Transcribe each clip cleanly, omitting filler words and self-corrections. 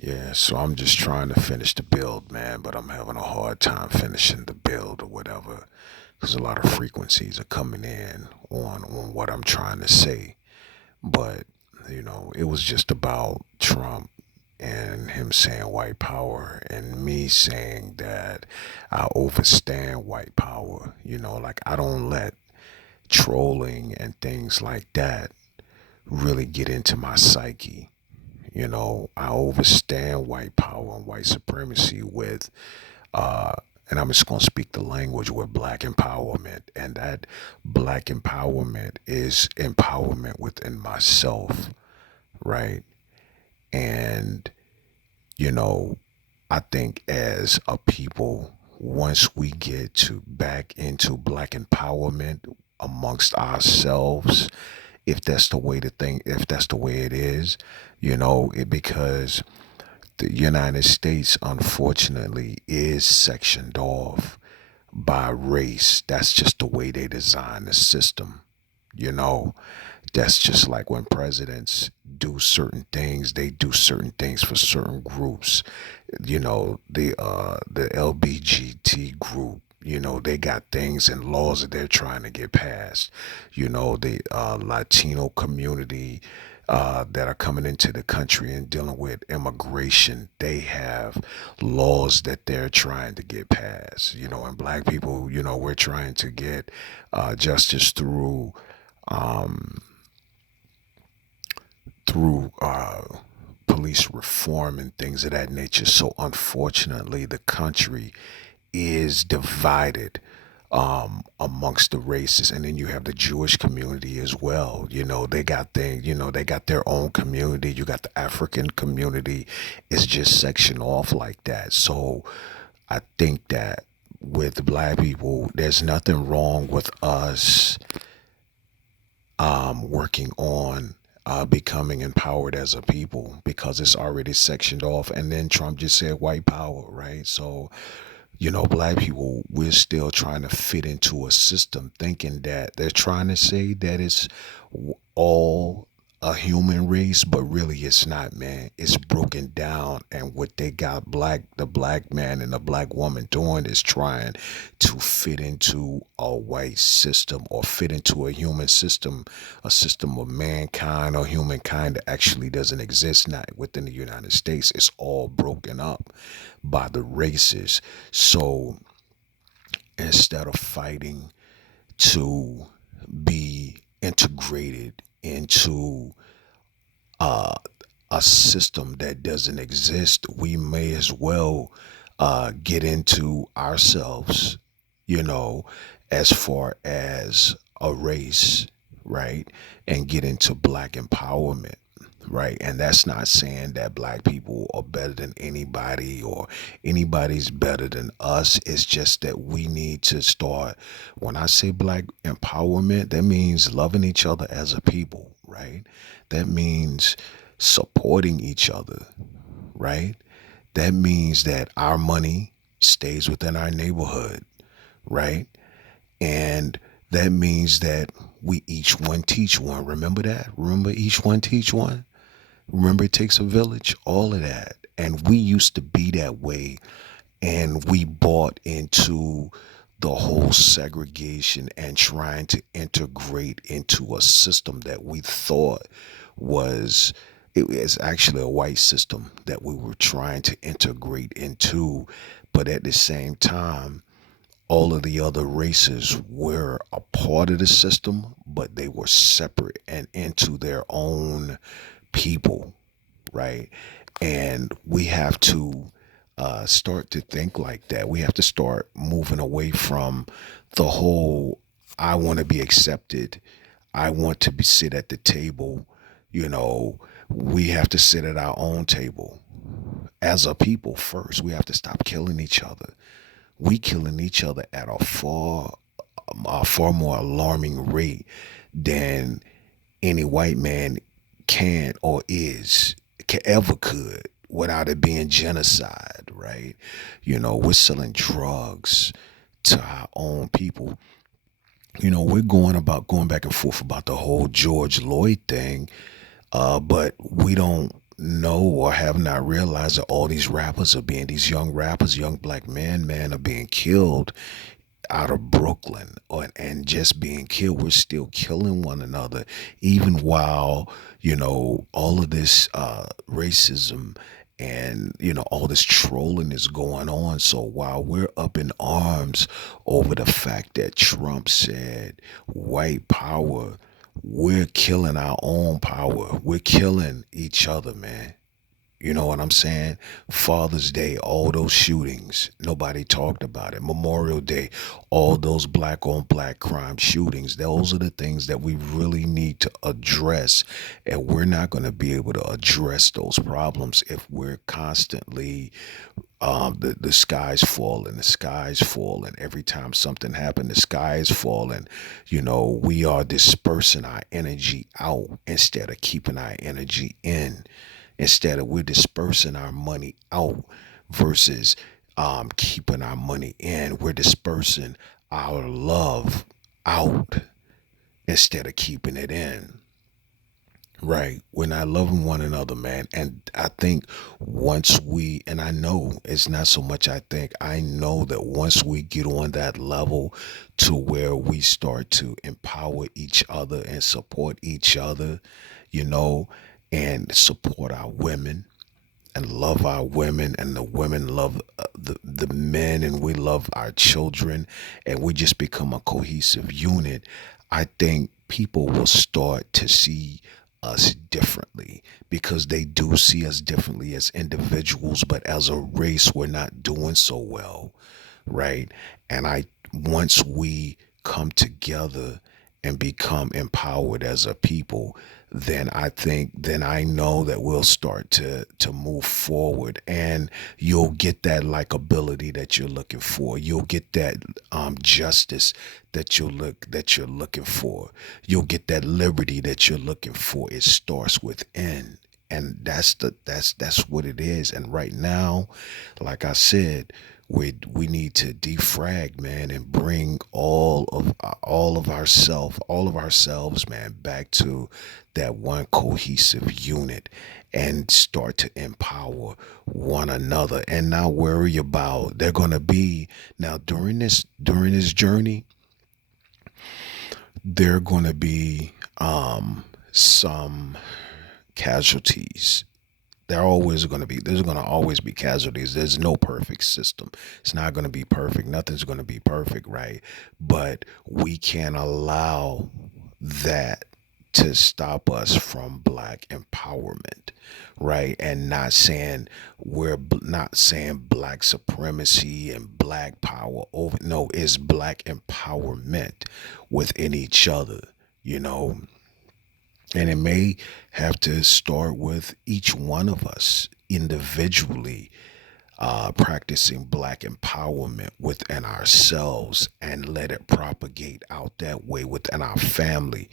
Yeah, so I'm just trying to finish the build, man, but I'm having a hard time finishing the build or whatever because a lot of frequencies are coming in on what I'm trying to say. But, it was just about Trump and him saying white power and me saying that I overstand white power. Like I don't let trolling and things like that really get into my psyche. I overstand white power and white supremacy with, uh, and I'm just going to speak the language with black empowerment. And that black empowerment is empowerment within myself, right? And, you know, I think as a people, once we get to back into black empowerment amongst ourselves, if that's the way to think, if that's the way it is, because the United States, unfortunately, is sectioned off by race. That's just the way they design the system. You know, that's just like when presidents do certain things, they do certain things for certain groups. The LBGT group, they got things and laws that they're trying to get passed. The Latino community that are coming into the country and dealing with immigration, they have laws that they're trying to get passed. And black people, we're trying to get justice um, through police reform and things of that nature. So unfortunately, the country is divided amongst the races, and then you have the Jewish community as well. They got things. They got their own community. You got the African community. It's just sectioned off like that. So I think that with black people, there's nothing wrong with us working on becoming empowered as a people because it's already sectioned off. And then Trump just said white power, right? So, black people, we're still trying to fit into a system thinking that they're trying to say that it's all a human race, but really it's not, man. It's broken down. And what they got the black man and the black woman doing is trying to fit into a white system or fit into a human system, a system of mankind or humankind that actually doesn't exist not within the United States. It's all broken up by the races. So instead of fighting to be integrated into uh, a system that doesn't exist, we may as well get into ourselves, you know, as far as a race, right? And get into black empowerment, right? And that's not saying that black people are better than anybody or anybody's better than us. It's just that we need to start, when I say black empowerment, that means loving each other as a people, right? That means supporting each other, right? That means that our money stays within our neighborhood, right? And that means that we each one teach one. Remember that? Remember each one teach one? Remember it takes a village? All of that. And we used to be that way. And we bought into the whole segregation and trying to integrate into a system that we thought was it is actually a white system that we were trying to integrate into. But at the same time, all of the other races were a part of the system, but they were separate and into their own people, right? And we have to start to think like that. We have to start moving away from the whole I want to be accepted. I want to be sit at the table. We have to sit at our own table as a people first. We have to stop killing each other. We killing each other at a far more alarming rate than any white man can or ever could without it being genocide, right? We're selling drugs to our own people. We're going back and forth about the whole George Floyd thing, but we don't. know or have not realized that all these rappers are being, these young rappers, young black men, man, are being killed out of Brooklyn, and just being killed. We're still killing one another, even while, all of this racism and, all this trolling is going on. So while we're up in arms over the fact that Trump said white power, we're killing our own power. We're killing each other, man. You know what I'm saying? Father's Day, all those shootings, nobody talked about it. Memorial Day, all those black on black crime shootings. Those are the things that we really need to address. And we're not going to be able to address those problems if we're constantly, the sky's falling, the sky's falling. Every time something happens, the sky is falling. We are dispersing our energy out instead of keeping our energy in. Instead of we're dispersing our money out versus keeping our money in. We're dispersing our love out instead of keeping it in. Right. We're not loving one another, man. And I think and I know it's not so much I know that once we get on that level to where we start to empower each other and support each other, you know, and support our women and love our women, and the women love the men, and we love our children, and we just become a cohesive unit. I think people will start to see us differently, because they do see us differently as individuals, but as a race we're not doing so well, right? And I once we come together and become empowered as a people, then I know that we'll start to move forward, and you'll get that likability that you're looking for. You'll get that justice that you're looking for. You'll get that liberty that you're looking for. It starts within. And that's what it is. And right now, like I said, we need to defrag, man, and bring all of ourselves, man, back to that one cohesive unit, and start to empower one another, and not worry about they're gonna be now during this journey. There are gonna be some casualties. There's going to always be casualties. There's no perfect system. It's not going to be perfect. Nothing's going to be perfect, right? But we can't allow that to stop us from black empowerment, right? And not saying black supremacy and black power over. No, it's black empowerment within each other, you know. And it may have to start with each one of us individually, practicing black empowerment within ourselves, and let it propagate out that way within our family.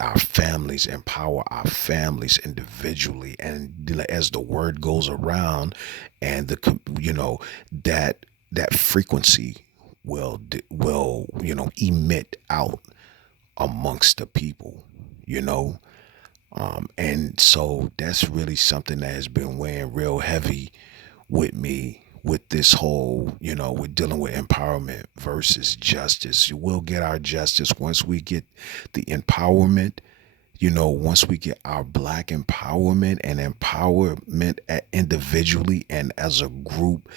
Our families, empower our families individually. And as the word goes around, and that frequency will emit out amongst the people, you know. And so that's really something that has been weighing real heavy with me, with this whole, we're dealing with empowerment versus justice. We'll get our justice once we get the empowerment, once we get our black empowerment and empowerment individually and as a group.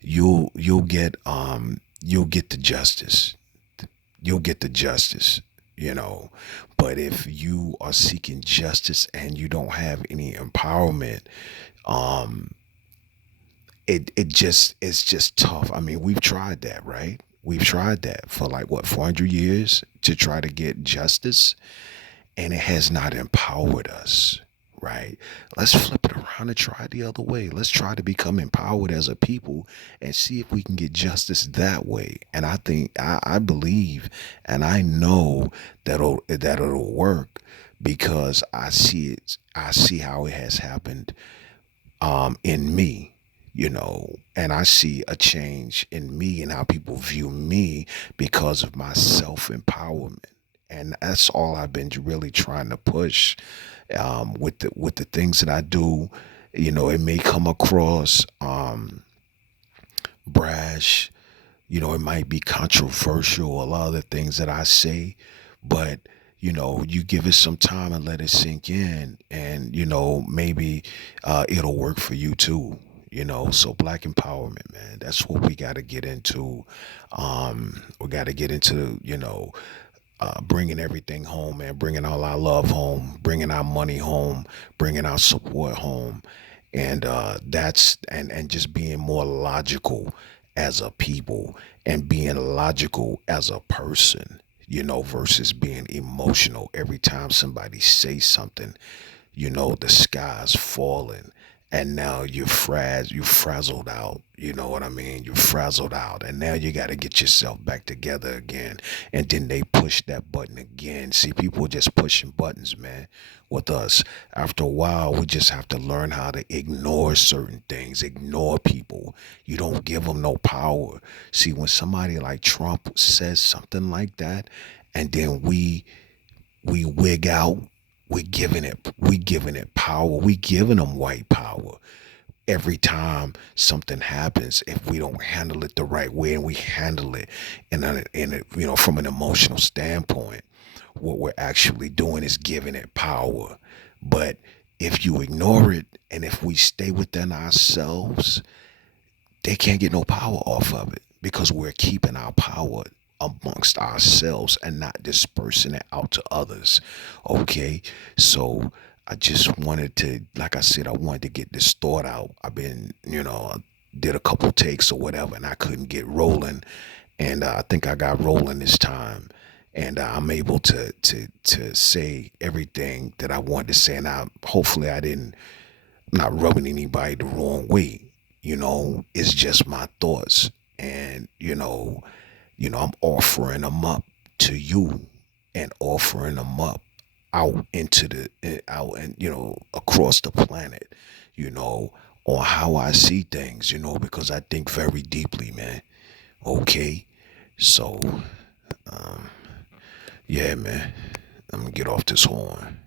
You'll get the justice. You'll get the justice, you know. But if you are seeking justice and you don't have any empowerment, um, it's just tough. I mean, we've tried that, right? We've tried that for like what, 400 years to try to get justice, and it has not empowered us, right? Let's flip it around and try it the other way. Let's try to become empowered as a people and see if we can get justice that way. And I believe, and I know that'll work, because I see it. I see how it has happened in me, and I see a change in me and how people view me because of my self empowerment. And that's all I've been really trying to push, with the things that I do. It may come across brash. It might be controversial, a lot of the things that I say, but you give it some time and let it sink in, and maybe it'll work for you too. So black empowerment, man, that's what we got to get into. We got to get into, bringing everything home, man, bringing all our love home, bringing our money home, bringing our support home, and and just being more logical as a people and being logical as a person, versus being emotional every time somebody says something. The sky's falling, and now you frazzled out. You know what I mean? You're frazzled out, and now you got to get yourself back together again. And then they push that button again. See, people just pushing buttons, man. With us, after a while, we just have to learn how to ignore certain things, ignore people. You don't give them no power. See, when somebody like Trump says something like that, and then we wig out, we giving it power, we giving them white power. Every time something happens, if we don't handle it the right way and we handle it from an emotional standpoint, what we're actually doing is giving it power. But if you ignore it and if we stay within ourselves, they can't get no power off of it because we're keeping our power amongst ourselves and not dispersing it out to others. Okay, so I just wanted to, like I said, I wanted to get this thought out. I've been, I did a couple takes or whatever, and I couldn't get rolling, and I think I got rolling this time. And I'm able to say everything that I wanted to say, and hopefully I didn't not rubbing anybody the wrong way. It's just my thoughts, and I'm offering them up to you, and offering them up out into out and across the planet, you know, on how I see things, because I think very deeply, man. Okay, so yeah, man, I'm gonna get off this horn.